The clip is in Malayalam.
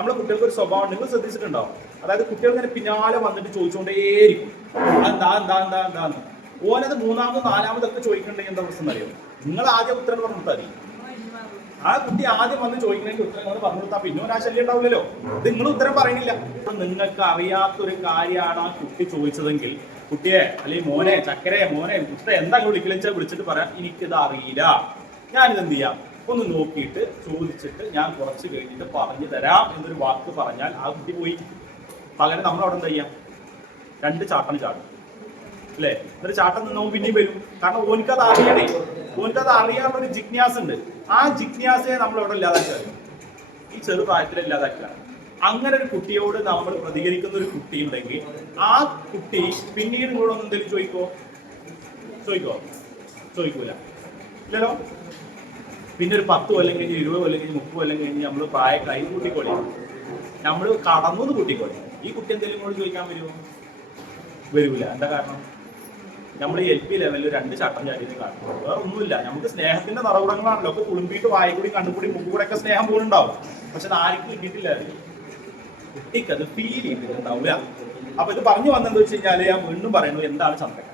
നമ്മളെ കുട്ടികൾക്ക് ഒരു സ്വഭാവം നിങ്ങൾ ശ്രദ്ധിച്ചിട്ടുണ്ടാവും. അതായത് കുട്ടികൾ ഇങ്ങനെ പിന്നാലെ വന്നിട്ട് ചോദിച്ചുകൊണ്ടേയിരിക്കും എന്താ എന്താ എന്താ എന്താന്ന്. ഓനത് മൂന്നാമത് നാലാമതൊക്കെ ചോദിക്കണ്ടെങ്കിൽ എന്താ പ്രശ്നം അറിയോ? നിങ്ങൾ ആദ്യം ഉത്തരം പറഞ്ഞു കൊടുത്താൽ മതി. ആ കുട്ടി ആദ്യം വന്ന് ചോദിക്കണമെങ്കിൽ ഉത്തരങ്ങൾ പറഞ്ഞു കൊടുത്താൽ പിന്നെ ഒരാ ശല്യം ഉണ്ടാവില്ലല്ലോ. ഇത് നിങ്ങൾ ഉത്തരം പറയണില്ല. നിങ്ങൾക്ക് അറിയാത്തൊരു കാര്യമാണ് ആ കുട്ടി ചോദിച്ചതെങ്കിൽ കുട്ടിയെ അല്ലെങ്കിൽ മോനെ ചക്കരെ മോനെ കുട്ടിയെ എന്താ വിളിക്കലെച്ചാൽ വിളിച്ചിട്ട് പറയാം എനിക്കിത് അറിയില്ല, ഞാനിത് എന്ത് ചെയ്യാം ഒന്ന് നോക്കിയിട്ട് ചോദിച്ചിട്ട് ഞാൻ കുറച്ച് കഴിഞ്ഞിട്ട് പറഞ്ഞു തരാം എന്നൊരു വാക്ക് പറഞ്ഞാൽ ആ കുട്ടി പോയി. പകരം നമ്മൾ അവിടെ എന്താ ചെയ്യാം, 2 ചാട്ടം ചാടും അല്ലേ? എന്നിട്ട് ചാട്ടം നിന്നോ പിന്നെയും വരും. കാരണം ഓനിക്കത് അറിയണേ, ഓനിക്കത് അറിയാനുള്ള ഒരു ജിജ്ഞാസ ഉണ്ട്. ആ ജിജ്ഞാസയെ നമ്മൾ അവിടെ ഇല്ലാതാക്കുക, ഈ ചെറുപ്രായത്തിൽ ഇല്ലാതാക്കുക. അങ്ങനെ ഒരു കുട്ടിയോട് നമ്മൾ പ്രതികരിക്കുന്ന ഒരു കുട്ടി ഉണ്ടെങ്കിൽ ആ കുട്ടി പിന്നീട് കൂടെ ഒന്ന് എന്തെങ്കിലും ചോദിക്കൂല ഇല്ലല്ലോ. പിന്നെ ഒരു 10 കൊല്ലം കഴിഞ്ഞ് 20 കൊല്ലം കഴിഞ്ഞ് 30 കൊല്ലം കഴിഞ്ഞ് നമ്മൾ പ്രായക്കായി കൂട്ടിക്കോളി, നമ്മൾ കടന്നു കൂട്ടിക്കോളി. ഈ കുട്ടി എന്തെങ്കിലും കൂടെ ചോദിക്കാൻ വരൂല. എന്താ കാരണം? നമ്മൾ ഈ LP ലെവലിൽ 2 ചട്ടം ചാടിയത് കാണും. വേറെ ഒന്നുമില്ല, നമുക്ക് സ്നേഹത്തിന്റെ നിറകുടങ്ങളാണല്ലോ. ഒക്കെ കുളിമ്പിയിട്ട് വായിക്കൂടി കണ്ടുകൂടി മുമ്പൂടെ ഒക്കെ സ്നേഹം പോലുണ്ടാവും. പക്ഷെ അത് ആർക്കും കിട്ടിയിട്ടില്ല, കുട്ടിക്ക് അത് ഫീൽ ചെയ്തിട്ടുണ്ടാവില്ല. അപ്പൊ ഇത് പറഞ്ഞു വന്നെന്ന് വെച്ച് കഴിഞ്ഞാല് ഞാൻ വീണ്ടും പറയുന്നു, എന്താണ് ചന്ദ്രൻ?